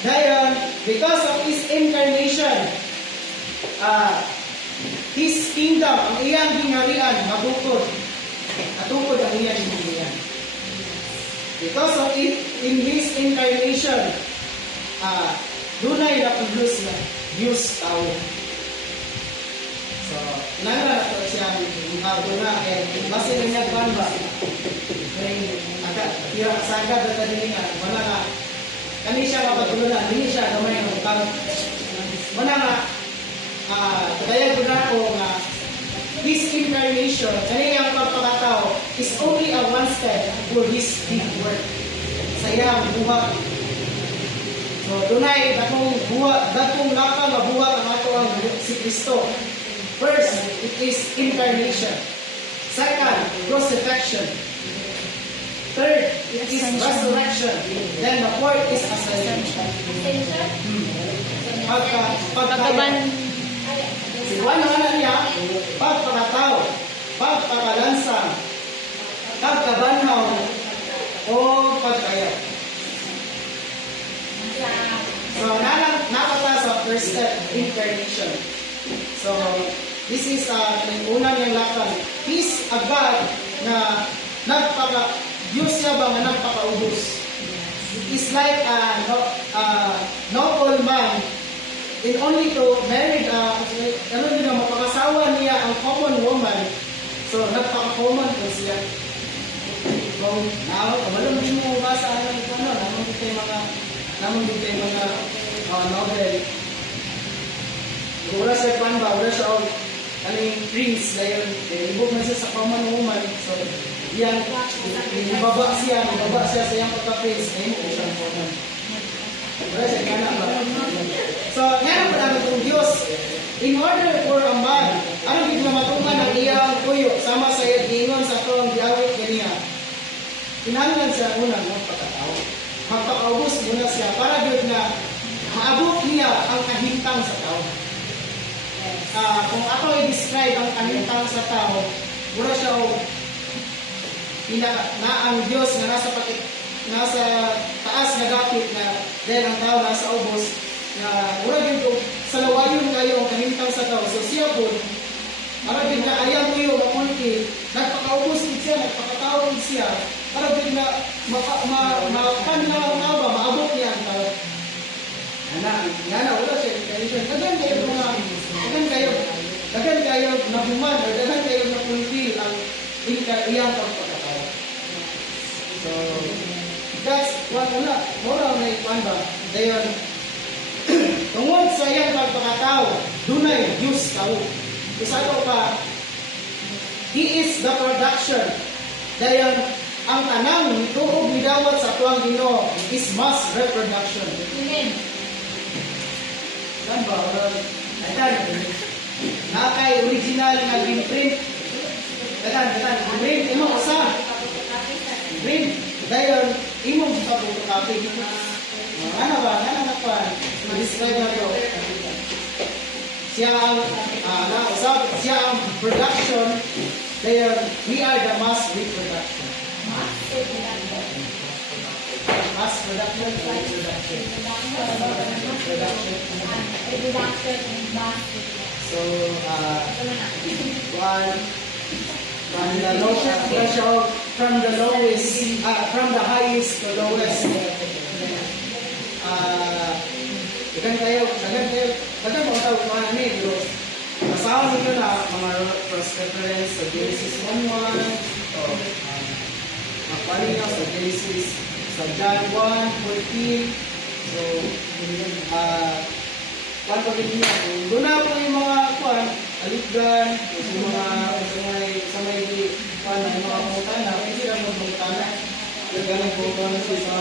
Dayon, because of His incarnation, His kingdom, ang iyang gingharian, mabukod. Atungkod ang iyang gingharian. Because of it, in His incarnation, dunay na produce na Diyos tao. So, inangla na ito siya doon eh, base na niya ba? Kaya sagad na tadi nga, wala nga, kani siya mapatulunan, hindi siya gamay ng utang. Wala nga, kaya ko na ko nga, His incarnation, kani ang pagpakatao, is only a one step for His big work. Sa iyang buhat. So, dunay, datong lakang mabuhat ang ato ang si Kristo. First, it is incarnation. Second, crucifixion. Third, it is resurrection. Then the fourth is ascension. Pagkaban. Siwan na niya, pagpakatao, pagpakalansang, pagkabanhaw, o pagkaya. So, nakata sa first step, incarnation. So, this is yung una niyang lakang. He's a God na Diyos siya ba nga nagpakaubos. It is like a noble man in only to marry mapakasawa niya ang common woman. So, nagpaka-common po siya. So, wala mo mo basa naman din kayo mga novel. Wala siya wala siya prince dahil ibog na siya sa common woman. So, yan, ibaba siya sa iyang pagka-prince, ngayon po siyang woman. Wala siya kanan ba? So, ngayon pa namin itong Diyos, in order for a man, ano hindi na matungan ang iyang kuyo, sama sa iyang ingon sa itong diawit ganiya, kinahanglan siya unang magpakatao. Magpakaubos muna siya para yun na maabot niya ang kahintang sa tao. Kung ako i-describe ang kahintang sa tao, mura siya na ang Diyos na nasa taas na gapit na dahil ang tao nasa ubos, na mura din ko sa lawayon kayo ang kahintang sa tao. So siya po, para din na ayaw ko yung mapunti, nagpakaubos din siya, nagpakatao din siya, para din na maabot niya ang tao. Wala siya incarnation. Dagan kayo nabuman o dagan kayo na-fulfill ang iyang pagpakatao. So, that's what moral na ipan ba? Dayon, tungod sa iyang pagpakatao, dunay Diyos tao. Isato pa, He is the production. Dayon, ang tanang tuog nidawat sa tuwang Ginoo is mass reproduction. Amen. Saan ba? Nakay original na print. Print, imo usa. Print. Dayon, imo sa photocopy. Ano ba? Ma-describe na ito. Siya ang production. Dayon, we are the mass reproduction. Mass production, So, from the highest to lowest. Dagan mo tawag mga pero masawa nyo na mga first reference sa Genesis 1:1 o magpali nyo sa Genesis sa John 1:14. So, kung doon na po yung mga alipgan, sa may mga pangutana, hindi lang mga pangutana. Ganun po kung ano siya sa